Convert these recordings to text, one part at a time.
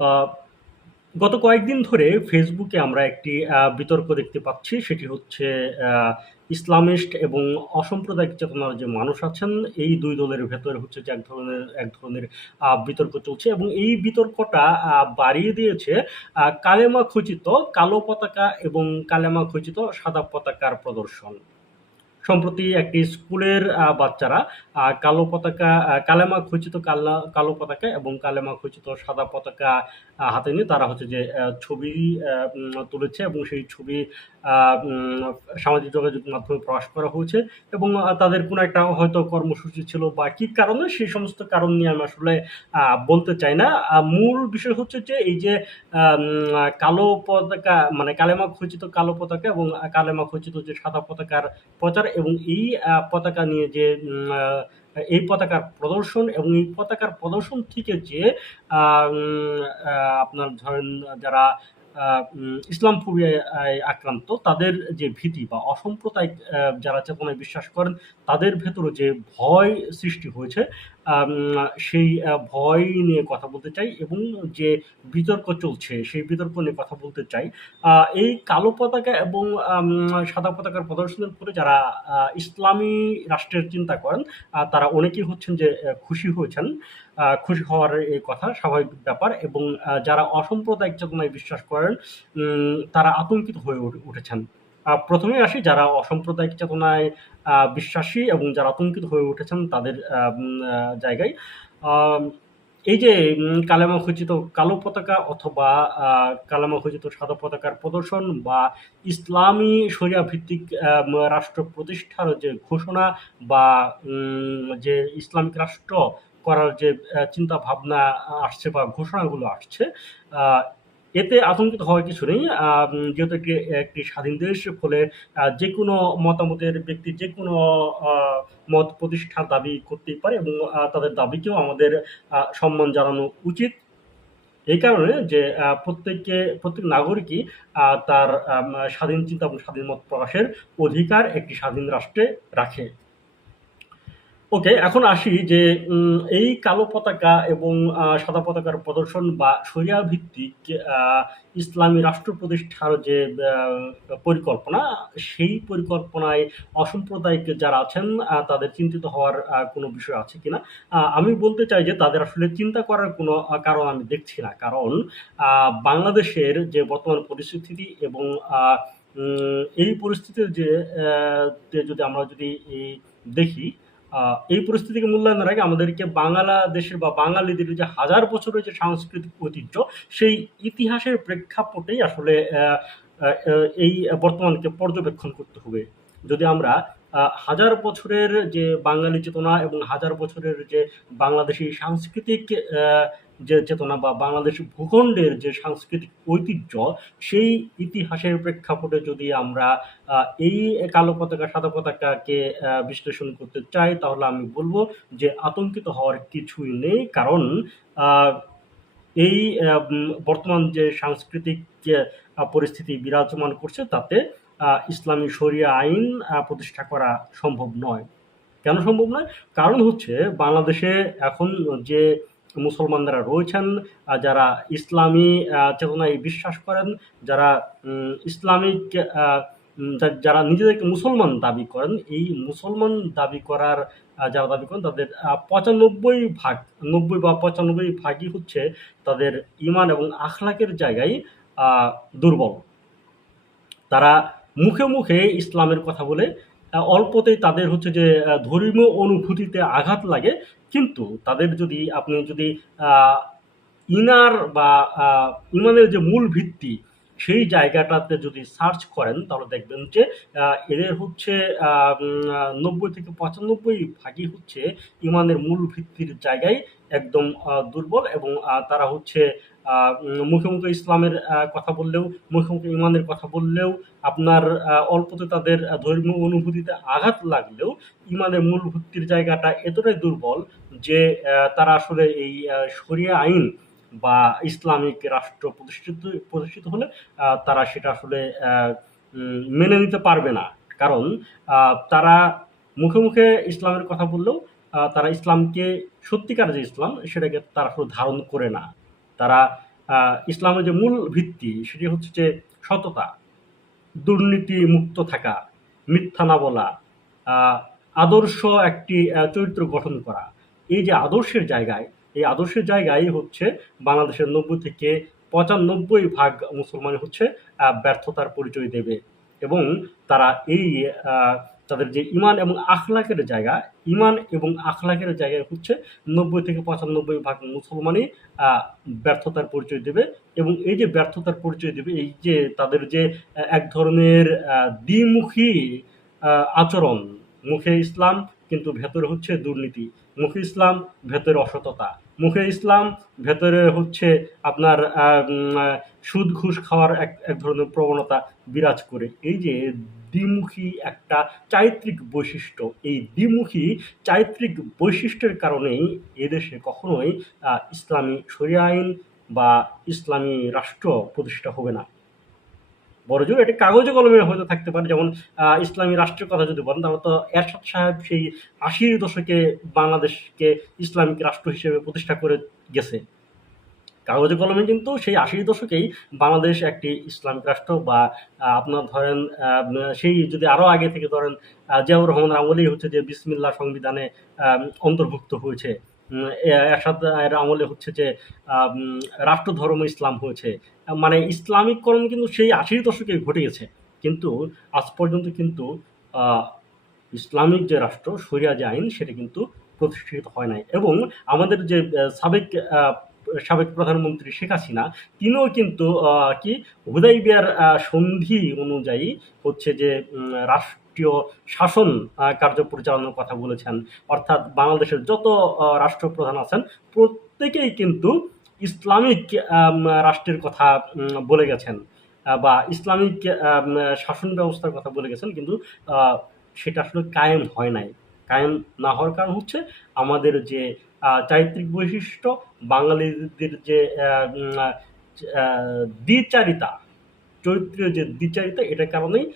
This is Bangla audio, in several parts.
আ গত কয়েকদিন ধরে ফেসবুকে আমরা একটি বিতর্ক দেখতে পাচ্ছি। সেটি হচ্ছে আ ইসলামিস্ট এবং অসাম্প্রদায়িক চেতনার যে মানুষ আছেন, এই ২ দলের ভেতরে হচ্ছে যে এক ধরনের বিতর্ক চলছে এবং এই বিতর্কটা বাড়িয়ে দিয়েছে কালেমা খচিত কালো পতাকা এবং কালেমা খচিত সাদা পতাকার প্রদর্শন। সম্প্রতি একটি স্কুলের বাচ্চারা কালো পতাকা কালেমা খচিত কালো পতাকা এবং কালেমা খচিত সাদা পতাকা হাতে নিয়ে তারা হচ্ছে যে ছবি তুলেছে এবং সেই ছবি সামাজিক যোগাযোগ মাধ্যমে প্রকাশ করা হয়েছে এবং তাদের কোনো একটা হয়তো কর্মসূচি ছিল বা কি কারণে সেই সমস্ত কারণ নিয়ে আমি আসলে বলতে চাই না। মূল বিষয় হচ্ছে যে এই যে কালো পতাকা মানে কালেমা খচিত কালো পতাকা এবং কালেমা খচিত যে সাদা পতাকার প্রচার এবং এই পতাকা নিয়ে যে এই পতাকার প্রদর্শন এবং এই পতাকার প্রদর্শন থেকে যে আপনার ধরেন যারা ইসলাম ফোবিয়ায় আক্রান্ত তাদের যে ভীতি বা অসাম্প্রদায়িক যারা চেতনায় বিশ্বাস করেন তাদের ভেতরে যে ভয় সৃষ্টি হয়েছে, সেই ভয় নিয়ে কথা বলতে চাই এবং যে বিতর্ক চলছে সেই বিতর্ক নিয়ে কথা বলতে চাই। এই কালো পতাকা এবং সাদা পতাকার প্রদর্শনের পরে যারা ইসলামী রাষ্ট্রের চিন্তা করেন তারা অনেকেই হচ্ছেন যে খুশি হয়েছেন। খুশি হওয়ার এই কথা স্বাভাবিক ব্যাপার এবং যারা অসাম্প্রদায়িক চেতনায় বিশ্বাস করেন তারা আতঙ্কিত হয়ে উঠেছেন। প্রথমেই আসি যারা অসাম্প্রদায়িক চেতনায় বিশ্বাসী এবং যারা আতঙ্কিত হয়ে উঠেছেন তাদের জায়গায়। আম এই যে কালেমা খচিত কালো পতাকা অথবা কালেমা খচিত সাদা পতাকার প্রদর্শন বা ইসলামী শরিয়া ভিত্তিক রাষ্ট্র প্রতিষ্ঠার যে ঘোষণা বা যে ইসলামিক রাষ্ট্র করার যে চিন্তা ভাবনা আসছে বা ঘোষণাগুলো আসছে, আহ, এতে আতঙ্কিত হওয়ার কিছু নেই। যেহেতু একটি একটি স্বাধীন দেশ, ফলে যে কোনো মতামতের ব্যক্তি যে কোনো মত প্রতিষ্ঠার দাবি করতেই পারে এবং তাদের দাবিকেও আমাদের সম্মান জানানো উচিত। এই কারণে যে প্রত্যেক নাগরিকই তার স্বাধীন চিন্তা এবং স্বাধীন মত প্রকাশের অধিকার একটি স্বাধীন রাষ্ট্রে রাখে। ওকে, এখন আসি যে এই কালো পতাকা এবং সাদা পতাকার প্রদর্শন বা শরিয়া ভিত্তিক ইসলামী রাষ্ট্র প্রতিষ্ঠার যে পরিকল্পনা, সেই পরিকল্পনায় অসাম্প্রদায়িক যারা আছেন তাদের চিন্তিত হওয়ার কোনো বিষয় আছে কিনা। আমি বলতে চাই যে তাদের আসলে চিন্তা করার কোনো কারণ আমি দেখছি না। কারণ বাংলাদেশের যে বর্তমান পরিস্থিতি এবং এই পরিস্থিতির যে যদি আমরা যদি দেখি, এই পরিস্থিতিকে মূল্যায়নের আগে আমাদেরকে বাংলাদেশের বা বাঙালিদের যে হাজার বছরের যে সাংস্কৃতিক ঐতিহ্য, সেই ইতিহাসের প্রেক্ষাপটেই আসলে এই বর্তমানকে পর্যবেক্ষণ করতে হবে। যদি আমরা হাজার বছরের যে বাঙালি চেতনা এবং হাজার বছরের যে বাংলাদেশী সাংস্কৃতিক যে চেতনা বা বাংলাদেশ ভূখণ্ডের যে সাংস্কৃতিক ঐতিহ্য, সেই ইতিহাসের প্রেক্ষাপটে যদি আমরা এই কালো পতাকা সাদা পতাকাকে বিশ্লেষণ করতে চাই, তাহলে আমি বলবো যে আতঙ্কিত হওয়ার কিছুই নেই। কারণ আহ, এই বর্তমান যে সাংস্কৃতিক যে পরিস্থিতি বিরাজমান করছে তাতে ইসলামী শরিয়া আইন প্রতিষ্ঠা করা সম্ভব নয়। কেন সম্ভব নয়? কারণ হচ্ছে বাংলাদেশে এখন যে মুসলমানরা রয়েছেন, যারা ইসলামী চেতনায় বিশ্বাস করেন, যারা ইসলামিক যারা নিজেদেরকে মুসলমান দাবি করেন, এই মুসলমান দাবি করার যারা দাবি করেন তাদের ৯৫ ভাগ ৯০ বা ৯৫ ভাগই হচ্ছে তাদের ইমান এবং আখলাকের জায়গায় দুর্বল। তারা মুখে মুখে ইসলামের কথা বলে, অল্পতেই তাদের হচ্ছে যে ধর্মীয় অনুভূতিতে আঘাত লাগে, কিন্তু তাদের যদি আপনি যদি আহ, ইনার বা ইমানের যে মূল ভিত্তি সেই জায়গাটাতে যদি সার্চ করেন তাহলে দেখবেন যে এদের হচ্ছে ৯০ থেকে ৯৫ ভাগই হচ্ছে ইমানের মূল ভিত্তির জায়গায় একদম দুর্বল এবং তারা হচ্ছে মুখে মুখে ইসলামের কথা বললেও, মুখে মুখে ইমানের কথা বললেও, আপনার অল্পতে তাদের ধর্মীয় অনুভূতিতে আঘাত লাগলেও ইমানের মূল ভিত্তির জায়গাটা এতটাই দুর্বল যে তারা আসলে এই শরিয়া আইন বা ইসলামিক রাষ্ট্র প্রতিষ্ঠিত হলে তারা সেটা আসলে মেনে নিতে পারবে না। কারণ তারা মুখে মুখে ইসলামের কথা বললেও তারা ইসলামকে, সত্যিকার যে ইসলাম সেটাকে তারা আসলে ধারণ করে না। তারা ইসলামের যে মূল ভিত্তি সেটি হচ্ছে যে সততা, দুর্নীতি মুক্ত থাকা, মিথ্যা না বলা, আহ, আদর্শ একটি চরিত্র গঠন করা। এই যে আদর্শের জায়গায়, এই আদর্শের জায়গায় হচ্ছে বাংলাদেশের 90 থেকে 95% মুসলমান হচ্ছে ব্যর্থতার পরিচয় দেবে। এবং তারা এই আহ, তাদের যে ইমান এবং আখলাকের জায়গা, ইমান এবং আখলাকের জায়গায় হচ্ছে 90 থেকে 95% মুসলমানই আহ, ব্যর্থতার পরিচয় দেবে। এবং এই যে ব্যর্থতার পরিচয় দেবে, এই যে তাদের যে এক ধরনের দ্বিমুখী আচরণ, মুখে ইসলাম কিন্তু ভেতরে হচ্ছে দুর্নীতি, মুখে ইসলাম ভেতরে অসততা, মুখে ইসলাম ভেতরে হচ্ছে আপনার সুদ ঘুষ খাওয়ার এক এক ধরনের প্রবণতা বিরাজ করে। এই যে দ্বিমুখী একটা চারিত্রিক বৈশিষ্ট্য, এই দ্বিমুখী চারিত্রিক বৈশিষ্ট্যের কারণেই এদেশে কখনোই ইসলামী শরিয়া আইন বা ইসলামী রাষ্ট্র প্রতিষ্ঠা হবে না। বড়জোর এটা কাগজে কলমে হয়তো থাকতে পারে। যেমন ইসলামী রাষ্ট্রের কথা যদি বলেন, তাহলে তো এরশাদ সাহেব সেই 80-র দশকে বাংলাদেশকে ইসলামিক রাষ্ট্র হিসেবে প্রতিষ্ঠা করে গেছে। কাগজে কলমে কিন্তু সেই 80-র দশকেই বাংলাদেশ একটি ইসলামিক রাষ্ট্র, বা আপনার ধরেন সেই যদি আরো আগে থেকে ধরেন জিয়াউর রহমানের আমলেই হচ্ছে যে বিসমিল্লাহ সংবিধানে অন্তর্ভুক্ত হয়েছে। এরশাদ এর আমলে হচ্ছে যে রাষ্ট্র ধর্ম ইসলাম হয়েছে। মানে ইসলামিককরণ কিন্তু সেই 80-র দশকে ঘটে গেছে। কিন্তু আজ পর্যন্ত কিন্তু আহ, ইসলামিক যে রাষ্ট্র, শরিয়া যে আইন, সেটা কিন্তু প্রতিষ্ঠিত হয় নাই। এবং আমাদের যে সাবেক প্রধানমন্ত্রী শেখ হাসিনা, তিনিও কিন্তু কি হুদাইবিয়ার সন্ধি অনুযায়ী হচ্ছে যে রাষ্ট্রীয় শাসন কার্য পরিচালনার কথা বলেছেন। অর্থাৎ বাংলাদেশের যত রাষ্ট্রপ্রধান আছেন প্রত্যেকেই কিন্তু ইসলামিক রাষ্ট্রের কথা বলে গেছেন, বা ইসলামিক শাসন ব্যবস্থার কথা বলে গেছেন। কিন্তু সেটা আসলে কায়েম হয় নাই। কায়েম না হওয়ার কারণ হচ্ছে আমাদের যে চারিত্রিক বৈশিষ্ট্য, বাঙালিদের যে দ্বিচারিতা, চরিত্রের যে দ্বিচারিতা, এটার কারণেই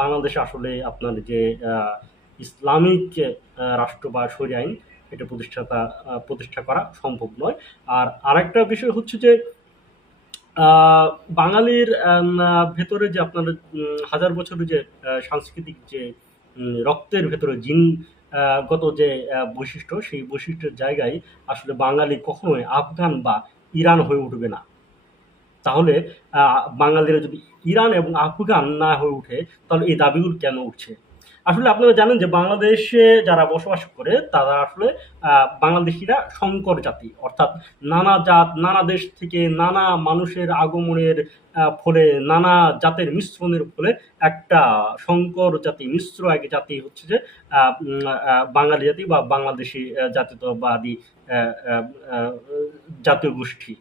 বাংলাদেশে আসলে আপনার যে ইসলামিক রাষ্ট্র বা শরিয়া আইন, এটা প্রতিষ্ঠা করা সম্ভব নয়। আর আরেকটা বিষয় হচ্ছে যে আহ, বাঙালির ভেতরে যে আপনার হাজার বছরের যে সাংস্কৃতিক যে রক্তের ভেতরে জিন গত যে বৈশিষ্ট্য, সেই বৈশিষ্ট্যের জায়গায় আসলে বাঙালি কখনোই আফগান বা ইরান হয়ে উঠবে না। তাহলে বাঙালিরা যদি ইরান এবং আফগান না হয়ে উঠে, তাহলে এই দাবিগুলো কেন উঠছে? আসলে আপনারা জানেন যে বাংলাদেশে যারা বসবাস করে তারা আসলে বাংলাদেশিরা সংকর জাতি। অর্থাৎ নানা জাত, নানা দেশ থেকে নানা মানুষের আগমনের ফলে, নানা জাতের মিশ্রণের ফলে একটা সংকর জাতি, মিশ্র এক জাতি হচ্ছে যে বাঙালি জাতি বা বাংলাদেশি জাতীয়তাবাদী আহ, আহ, আহ, জাতীয় গোষ্ঠী।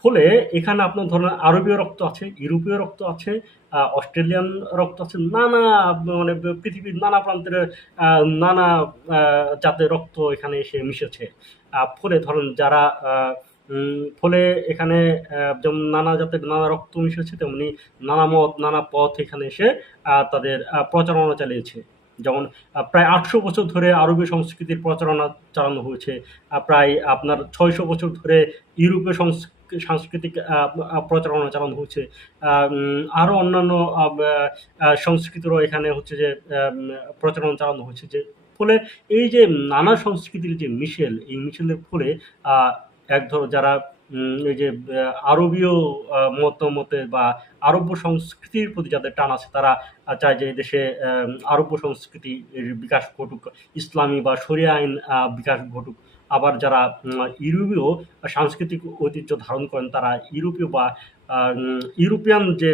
ফলে এখানে আপনার ধরেন আরবীয় রক্ত আছে, ইউরোপীয় রক্ত আছে, অস্ট্রেলিয়ান রক্ত আছে, নানা মানে পৃথিবীর নানা প্রান্তের নানা জাতের রক্ত এখানে এসে মিশেছে। ফলে ধরেন যারা ফলে এখানে যেমন নানা জাতের নানা রক্ত মিশেছে, তেমনি নানা মত নানা পথ এখানে এসে তাদের প্রচারণা চালিয়েছে। যেমন প্রায় 800 বছর ধরে আরবীয় সংস্কৃতির প্রচারণা চালানো হয়েছে। প্রায় আপনার 600 বছর ধরে ইউরোপীয় সাংস্কৃতিক প্রচারণা চালানো হচ্ছে। আরো অন্যান্য সংস্কৃতিরও এখানে হচ্ছে যে প্রচারণা চালানো হচ্ছে। যে ফলে এই যে নানা সংস্কৃতির যে মিশেল, এই মিশেলের ফলে এক ধর যারা এই যে আরবীয় মতামতে বা আরব্য সংস্কৃতির প্রতি যাদের টান আছে, তারা চায় যে দেশে আরব্য সংস্কৃতির বিকাশ ঘটুক, ইসলামী বা শরিয়া আইন বিকাশ ঘটুক। আবার যারা ইউরোপীয় সাংস্কৃতিক ঐতিহ্য ধারণ করেন, তারা ইউরোপীয় বা ইউরোপিয়ান যে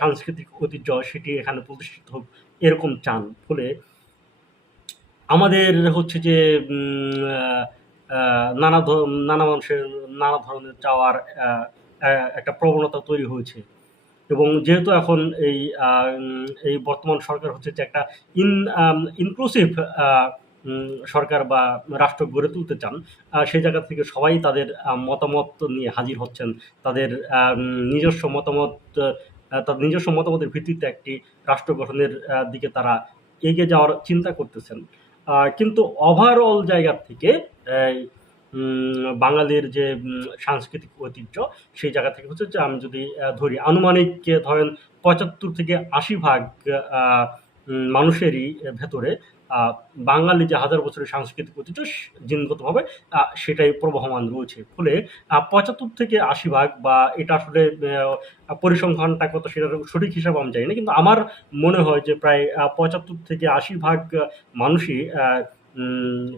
সাংস্কৃতিক ঐতিহ্য, সেটি এখানে প্রতিষ্ঠিত হোক, এরকম চান। ফলে আমাদের হচ্ছে যে নানা মানুষের নানা ধরনের চাওয়ার একটা প্রবণতা তৈরি হয়েছে। এবং যেহেতু এখন এই বর্তমান সরকার হচ্ছে যে একটা ইনক্লুসিভ সরকার বা রাষ্ট্র গড়ে তুলতে চান, সেই জায়গা থেকে সবাই তাদের মতামত নিয়ে হাজির হচ্ছেন। তাদের নিজস্ব মতামত, তাদের নিজস্ব মতামতের ভিত্তিতে একটি রাষ্ট্র গঠনের দিকে তারা এগিয়ে যাওয়ার চিন্তা করতেছেন। কিন্তু ওভারঅল জায়গা থেকে বাঙালির যে সাংস্কৃতিক ঐতিহ্য, সেই জায়গা থেকে হচ্ছে যে আমি যদি ধরি আনুমানিক ধরেন ৭৫ থেকে ৮০ ভাগ আহ, মানুষেরই ভেতরে আহ, বাঙালি যে হাজার বছরের সাংস্কৃতিক ঐতিহ্য জিনগতভাবে সেটাই প্রবহমান রয়েছে। ফলে ৭৫ থেকে ৮০ ভাগ বা এটা আসলে পরিসংখ্যানটা কত সেটার সঠিক হিসাব আমি জানি না, কিন্তু আমার মনে হয় যে প্রায় ৭৫ থেকে ৮০ ভাগ মানুষই উম,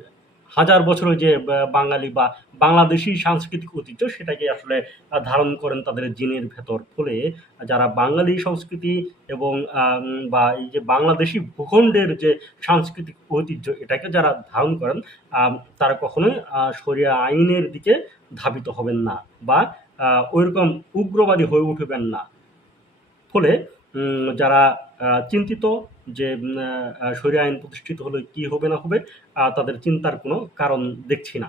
হাজার বছরের যে বাঙালি বা বাংলাদেশী সাংস্কৃতিক ঐতিহ্য সেটাকে আসলে ধারণ করেন তাদের জিনের ভেতর। ফলে যারা বাঙালি সংস্কৃতি এবং বা এই যে বাংলাদেশী ভূখণ্ডের যে সাংস্কৃতিক ঐতিহ্য এটাকে যারা ধারণ করেন, তারা কখনোই শরিয়া আইনের দিকে ধাবিত হবেন না বা ওইরকম উগ্রবাদী হয়ে উঠবেন না। ফলে যারা চিন্তিত যে শরিয়া আইন প্রতিষ্ঠিত হলে কি হবে না হবে, তাদের চিন্তার কোনো কারণ দেখছি না।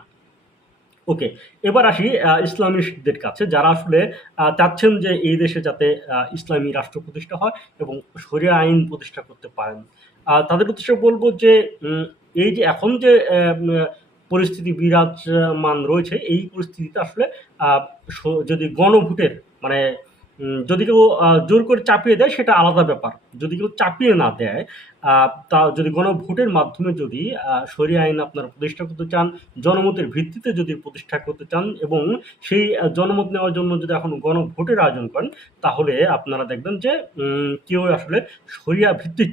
ওকে, এবার আসি ইসলামিস্টদের কাছে, যারা আসলে চাচ্ছেন যে এই দেশে যাতে ইসলামী রাষ্ট্র প্রতিষ্ঠা হয় এবং শরিয়া আইন প্রতিষ্ঠা করতে পারেন। তাদের উদ্দেশ্যে বলবো যে এই যে এখন যে পরিস্থিতি বিরাজমান রয়েছে, এই পরিস্থিতিতে আসলে যদি গণভোটের মানে যদি কেউ জোর করে চাপিয়ে দেয় সেটা আলাদা ব্যাপার। যদি কেউ চাপিয়ে না দেয়, তা যদি গণভোটের মাধ্যমে যদি শরিয়া আইন আপনারা প্রতিষ্ঠা করতে চান, জনমতের ভিত্তিতে যদি প্রতিষ্ঠা করতে চান এবং সেই জনমত নেওয়ার জন্য যদি এখন গণভোটের আয়োজন করেন, তাহলে আপনারা দেখবেন যে কেউ আসলে শরিয়া ভিত্তিক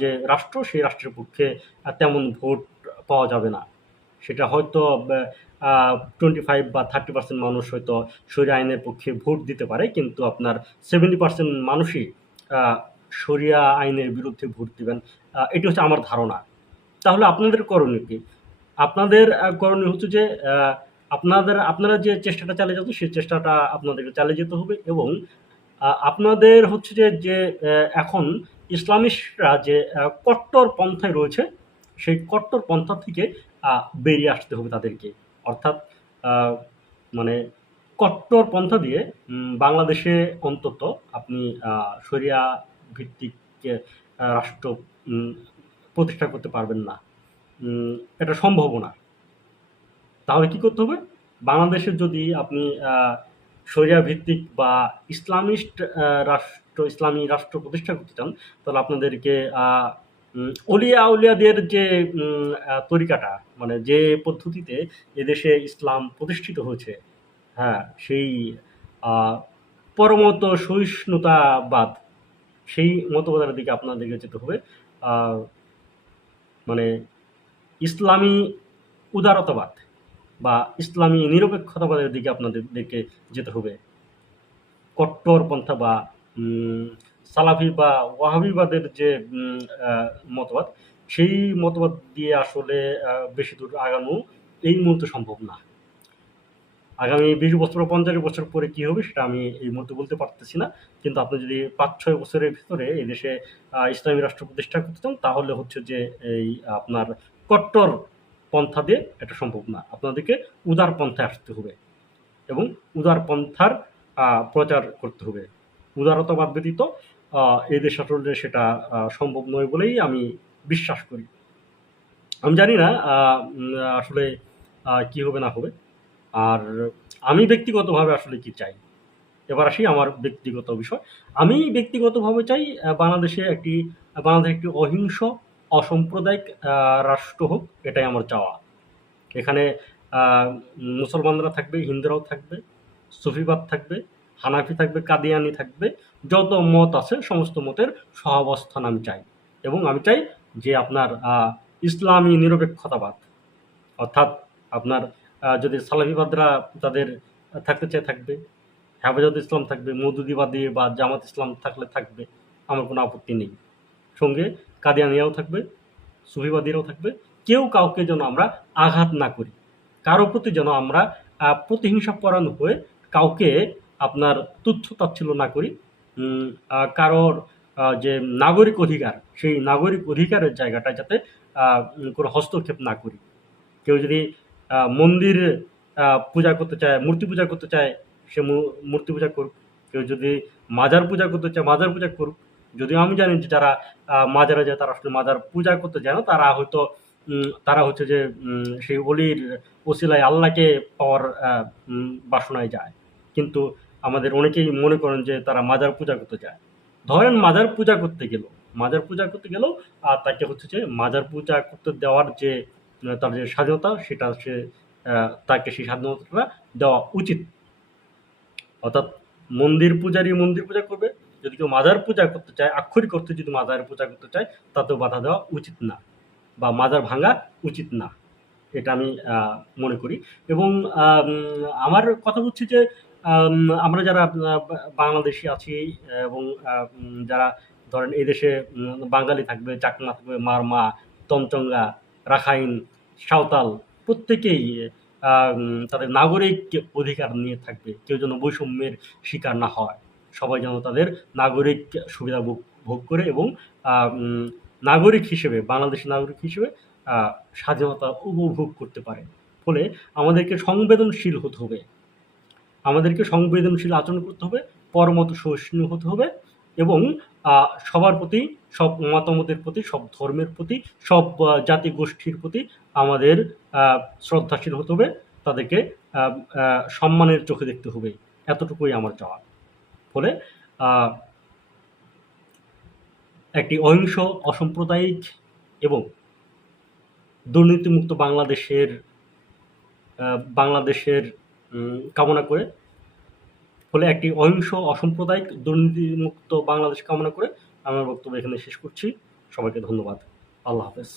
যে রাষ্ট্র, সেই রাষ্ট্রের পক্ষে তেমন ভোট পাওয়া যাবে না। সেটা হয়তো 25 বা 30% মানুষ হয়তো শরিয়া আইনের পক্ষে ভোট দিতে পারে, কিন্তু আপনার 70% মানুষই শরিয়া আইনের বিরুদ্ধে ভোট দিবেন। এটি হচ্ছে আমার ধারণা। তাহলে আপনাদের করণীয় কি? আপনাদের করণীয় হচ্ছে যে আপনারা যে চেষ্টাটা চালিয়ে যাচ্ছেন সেই চেষ্টাটা আপনাদেরকে চালিয়ে যেতে হবে এবং আপনাদের হচ্ছে যে এখন ইসলামিস্টরা যে কট্টর পন্থায় রয়েছে, সেই কট্টর পন্থা থেকে বেরিয়ে আসতে হবে তাদেরকে। অর্থাৎ আহ, মানে কট্টর পন্থা দিয়ে বাংলাদেশে অন্তত আপনি শরিয়া ভিত্তিক রাষ্ট্র উম, প্রতিষ্ঠা করতে পারবেন না। এটা সম্ভব না। তাহলে কি করতে হবে? বাংলাদেশে যদি আপনি শরিয়া ভিত্তিক বা ইসলামিস্ট ইসলামী রাষ্ট্র প্রতিষ্ঠা করতে চান, তাহলে আপনাদেরকে অলিয়া আউলিয়াদের যে তরিকাটা, মানে যে পদ্ধতিতে এদেশে ইসলাম প্রতিষ্ঠিত হয়েছে, হ্যাঁ, সেই আহ, পরমত সহিষ্ণুতাবাদ, সেই মতবাদের দিকে আপনাদেরকে যেতে হবে। আহ, মানে ইসলামী উদারতাবাদ বা ইসলামী নিরপেক্ষতাবাদের দিকে আপনাদেরকে যেতে হবে। কট্টরপন্থা বা সালাফি বা ওয়াহাবিবাদের যে মতবাদ, সেই মতবাদ দিয়ে আসলে বেশি দূর আগানো এই মুহূর্তে সম্ভব না। আগামী 20 বছর বা 50 বছর পরে কি হবে সেটা আমি এই মুহূর্তে বলতে পারতেছি না, কিন্তু আপনি যদি 5-6 বছরের ভিতরে এই দেশে ইসলামী রাষ্ট্র প্রতিষ্ঠা করতে চান, তাহলে হচ্ছে যে এই আপনার কট্টর পন্থা দিয়ে এটা সম্ভব না। আপনাদেরকে উদার পন্থায় আসতে হবে এবং উদার পন্থার প্রচার করতে হবে। উদারতাবাদ ব্যতীত এই দেশ আসলে সেটা সম্ভব নয় বলেই আমি বিশ্বাস করি। আমি জানি না আসলে কি হবে না হবে। আর আমি ব্যক্তিগতভাবে আসলে কি চাই, এবার আসি আমার ব্যক্তিগত বিষয়। আমি ব্যক্তিগতভাবে চাই বাংলাদেশ একটি অহিংস অসাম্প্রদায়িক রাষ্ট্র হোক, এটাই আমার চাওয়া। এখানে মুসলমানরা থাকবে, হিন্দুরাও থাকবে, সুফিবাদ থাকবে, হানাফি থাকবে, কাদিয়ানি থাকবে, যত মত আছে সমস্ত মতের সহাবস্থান আমি চাই। এবং আমি চাই যে আপনার ইসলামী নিরপেক্ষতাবাদ, অর্থাৎ আপনার যদি সালাফিবাদরা তাদের থাকতে চায় থাকবে, হেফাজত ইসলাম থাকবে, মৌদুদিবাদী বা জামাত ইসলাম থাকলে থাকবে, আমার কোনো আপত্তি নেই। সঙ্গে কাদিয়ানিয়াও থাকবে, সুফিবাদীরাও থাকবে। কেউ কাউকে যেন আমরা আঘাত না করি, কারো প্রতি যেন আমরা প্রতিহিংসাপরায়ণ হয়ে কাউকে আপনার তুচ্ছ তাচ্ছিল্য না করি। কারোর যে নাগরিক অধিকার, সেই নাগরিক অধিকারের জায়গাটা যাতে কোনো হস্তক্ষেপ না করি। কেউ যদি মন্দির পূজা করতে চায়, মূর্তি পূজা করতে চায়, সে মূর্তি পূজা করুক। কেউ যদি মাজার পূজা করতে চায়, মাজার পূজা করুক। যদিও আমি জানি যে যারা মাজারে যায় তারা আসলে মাজার পূজা করতে যায় না, তারা হয়তো তারা হচ্ছে যে সেই অলির ওসিলায় আল্লাহকে পাওয়ার বাসনায় যায়। কিন্তু আমাদের অনেকেই মনে করেন যে তারা মাজার পূজা করতে যায়। ধরেন মাজার পূজা করতে গেলেও তাকে হচ্ছে যে মাজার পূজা করতে দেওয়ার যে তার যে স্বাধীনতা সেটা সে তাকে সেই স্বাধীনতাটা দেওয়া উচিত। অর্থাৎ মন্দির পূজারী মন্দির পূজা করবে। যদি কেউ মাজার পূজা করতে চায়, আক্ষরিক অর্থে যদি মাজার পূজা করতে চায়, তাতেও বাধা দেওয়া উচিত না বা মাজার ভাঙা উচিত না। এটা আমি মনে করি। এবং আমার কথা হচ্ছে যে আমরা যারা বাংলাদেশী আছি এবং যারা ধরেন এই দেশে বাঙালি থাকবে, চাকমা থাকবে, মারমা, তমচঙ্গা, রাখাইন, সাঁওতাল প্রত্যেকেই তাদের নাগরিক অধিকার নিয়ে থাকবে। কেউ যেন বৈষম্যের শিকার না হয়। সবাই যেন তাদের নাগরিক সুবিধা ভোগ করে এবং নাগরিক হিসেবে, বাংলাদেশী নাগরিক হিসেবে স্বাধীনতা উপভোগ করতে পারে। ফলে আমাদেরকে সংবেদনশীল হতে হবে। আমাদেরকে সংবেদনশীল আচরণ করতে হবে, পরমত সহিষ্ণু হতে হবে এবং সবার প্রতি, সব মতামতের প্রতি, সব ধর্মের প্রতি, সব জাতি গোষ্ঠীর প্রতি আমাদের শ্রদ্ধাশীল হতে হবে। তাদেরকে সম্মানের চোখে দেখতে হবে। এতটুকুই আমার চাওয়া। ফলে একটি অহিংস, অসাম্প্রদায়িক এবং দুর্নীতিমুক্ত বাংলাদেশের কামনা করে, ফলে একটি অহিংস, অসাম্প্রদায়িক, দুর্নীতিমুক্ত বাংলাদেশ কামনা করে আমার বক্তব্য এখানে শেষ করছি। সবাইকে ধন্যবাদ। আল্লাহ হাফেজ।